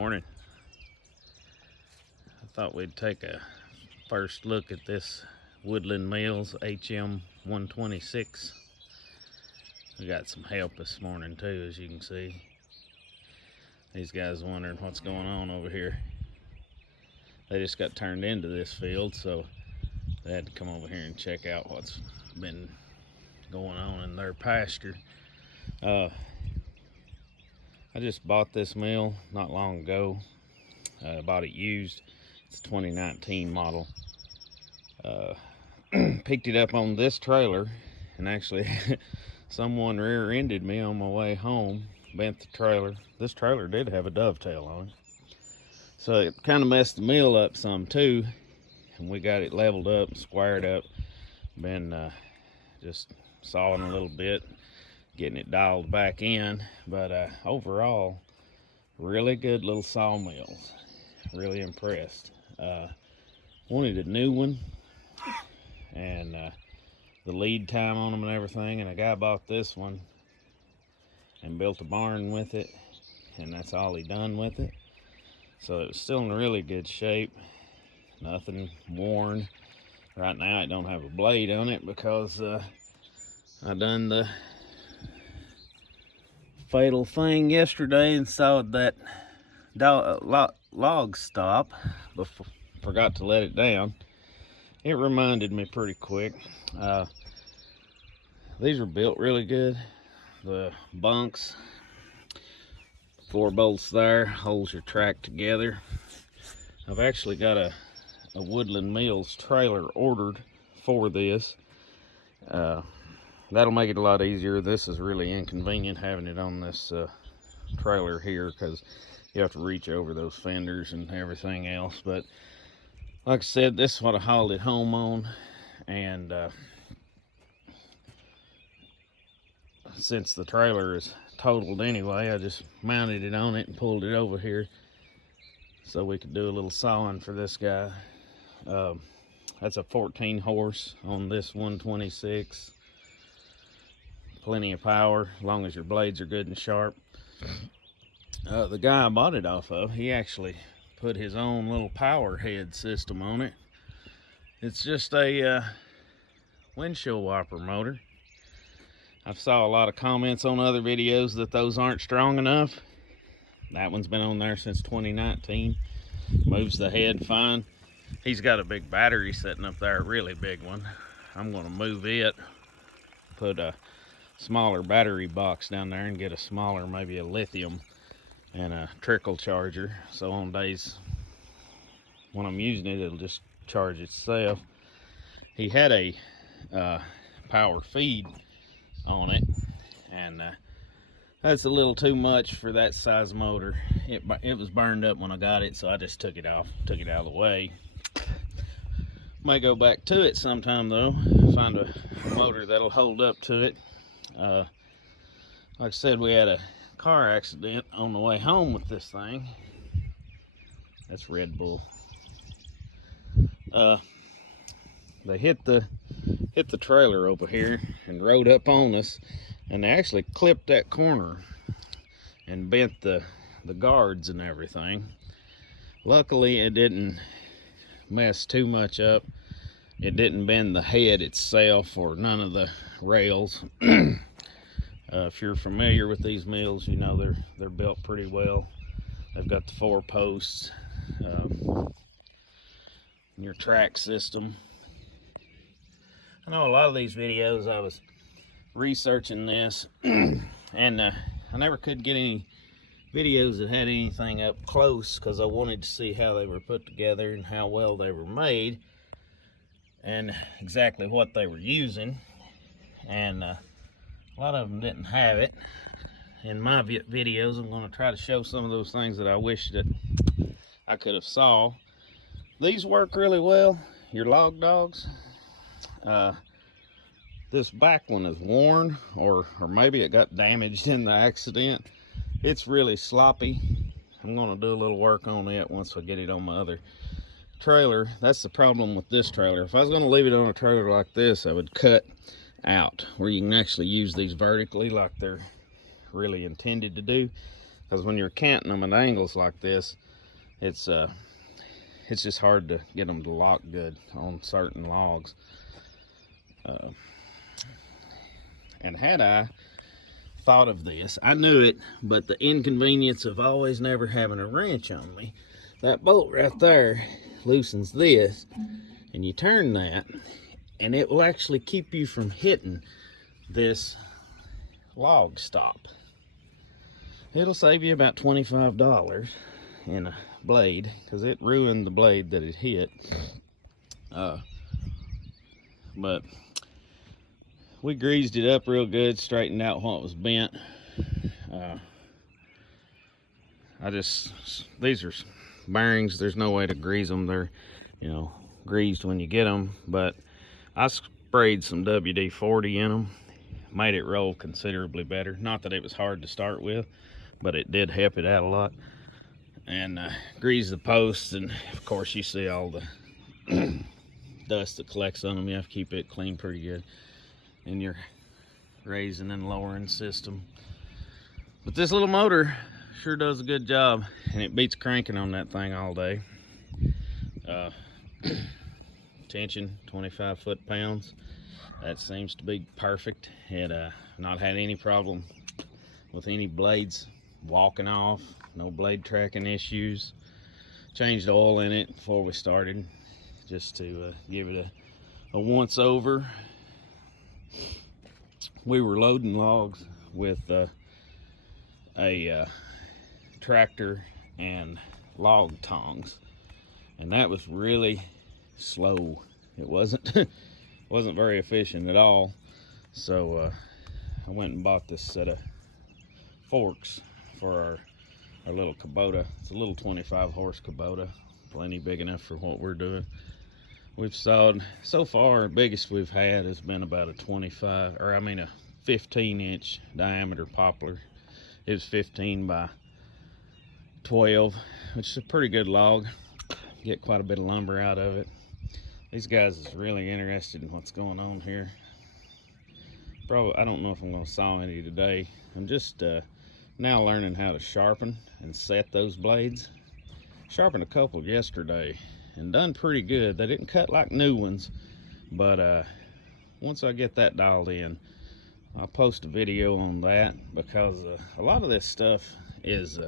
Morning. I thought we'd take a first look at this Woodland Mills HM 126. We got some help this morning too, as you can see. These guys wondering what's going on over here. They just got turned into this field, so they had to come over here and check out what's been going on in their pasture. I just bought this mill not long ago. I bought it used. It's a 2019 model. Picked it up on this trailer, and actually someone rear-ended me on my way home, bent the trailer. This trailer did have a dovetail on it, so it kind of messed the mill up some too, and we got it leveled up and squared up. Been just sawing a little bit, getting it dialed back in, but overall really good little sawmills. Really impressed. Wanted a new one, and the lead time on them and everything, and a guy bought this one and built a barn with it, and that's all he done with it. So it was still in really good shape, nothing worn. Right now it don't have a blade on it because I done the fatal thing yesterday and sawed that log stop, but forgot to let it down. It reminded me pretty quick. These are built really good. The bunks, 4 bolts there, holds your track together. I've actually got a Woodland Mills trailer ordered for this. That'll make it a lot easier. This is really inconvenient having it on this trailer here because you have to reach over those fenders and everything else. But like I said, this is what I hauled it home on, and since the trailer is totaled anyway, I just mounted it on it and pulled it over here so we could do a little sawing for this guy. That's a 14 horse on this 126. Plenty of power as long as your blades are good and sharp. The guy I bought it off of, he actually put his own little power head system on it. It's just a windshield wiper motor. I've saw a lot of comments on other videos that those aren't strong enough. That one's been on there since 2019. Moves the head fine. He's got a big battery sitting up there, a really big one. I'm gonna move it, put a smaller battery box down there and get a smaller, maybe a lithium and a trickle charger, so on days when I'm using it, it'll just charge itself. He had a power feed on it, and that's a little too much for that size motor. It was burned up when I got it, so I just took it out of the way. May go back to it sometime though, find a motor that'll hold up to it. Like I said, we had a car accident on the way home with this thing. That's Red Bull. They hit the trailer over here and rode up on us, and they actually clipped that corner and bent the guards and everything. Luckily it didn't mess too much up. It didn't bend the head itself or none of the rails. If you're familiar with these mills, you know they're built pretty well. They've got the 4 posts, your track system. I know a lot of these videos, I was researching this and I never could get any videos that had anything up close because I wanted to see how they were put together and how well they were made and exactly what they were using, and a lot of them didn't have it. In my videos, I'm going to try to show some of those things that I wish that I could have saw. These work really well, your log dogs. This back one is worn, or maybe it got damaged in the accident. It's really sloppy. I'm going to do a little work on it once I get it on my other trailer. That's the problem with this trailer. If I was going to leave it on a trailer like this, I would cut out where you can actually use these vertically like they're really intended to do. because when you're canting them at angles like this, it's just hard to get them to lock good on certain logs. And had I thought of this, I knew it, but the inconvenience of always never having a wrench on me, that bolt right there loosens this, and you turn that, and it will actually keep you from hitting this log stop. It'll save you about $25 in a blade, because it ruined the blade that it hit. But we greased it up real good, straightened out what was bent. These are bearings. There's no way to grease them. They're, greased when you get them. But I sprayed some WD-40 in them, made it roll considerably better. Not that it was hard to start with, but it did help it out a lot. And grease the posts, and of course you see all the dust that collects on them. You have to keep it clean pretty good in your raising and lowering system. But this little motor sure does a good job, and it beats cranking on that thing all day. Tension 25 foot-pounds, that seems to be perfect. It not had any problem with any blades walking off, no blade tracking issues. Changed oil in it before we started, just to give it a once over. We were loading logs with a tractor and log tongs, and that was really slow. It wasn't very efficient at all. So I went and bought this set of forks for our little Kubota. It's a little 25 horse Kubota, plenty big enough for what we're doing. We've sawed, so far, the biggest we've had has been about a 15 inch diameter poplar. It was 15 by 12, which is a pretty good log. Get quite a bit of lumber out of it. These guys is really interested in what's going on here. I don't know if I'm going to saw any today. I'm just now learning how to sharpen and set those blades. Sharpened a couple yesterday and done pretty good. They didn't cut like new ones, but once I get that dialed in, I'll post a video on that, because a lot of this stuff is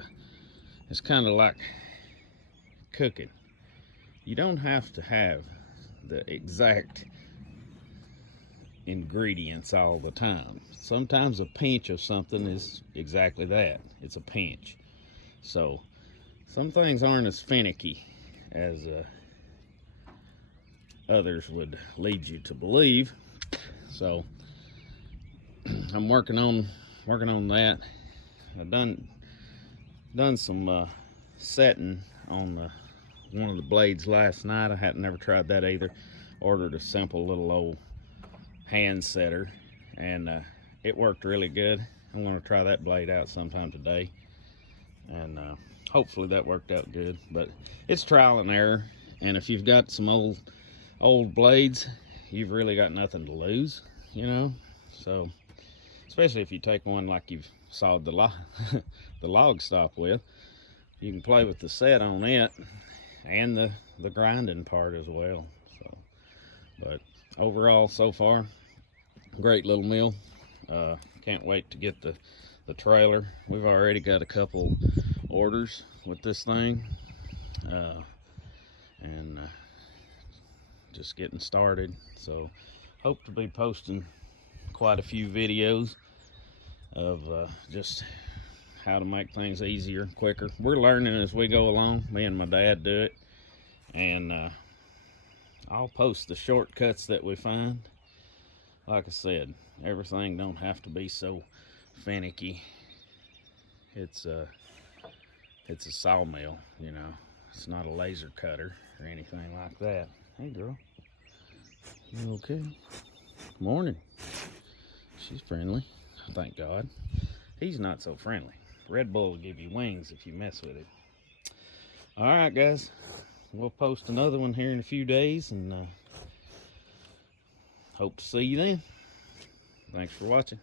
kind of like cooking. You don't have to have the exact ingredients all the time. Sometimes a pinch of something is exactly that. It's a pinch. So some things aren't as finicky as others would lead you to believe. So I'm working on that. I've done some setting on one of the blades last night. I hadn't never tried that either. Ordered a simple little old hand setter, and it worked really good. I'm going to try that blade out sometime today, and hopefully that worked out good. But it's trial and error, and if you've got some old blades, you've really got nothing to lose, so especially if you take one like you've sawed the log stop with, you can play with the set on it and the grinding part as well. So, but overall, so far, great little mill. Can't wait to get the trailer. We've already got a couple orders with this thing, and just getting started. So hope to be posting quite a few videos of just how to make things easier, quicker. We're learning as we go along. Me and my dad do it, and I'll post the shortcuts that we find. Like I said, everything don't have to be so finicky. It's a sawmill, It's not a laser cutter or anything like that. Hey girl, you okay? Morning. She's friendly, thank God. He's not so friendly. Red Bull will give you wings if you mess with it. All right, guys, we'll post another one here in a few days, and hope to see you then. Thanks for watching.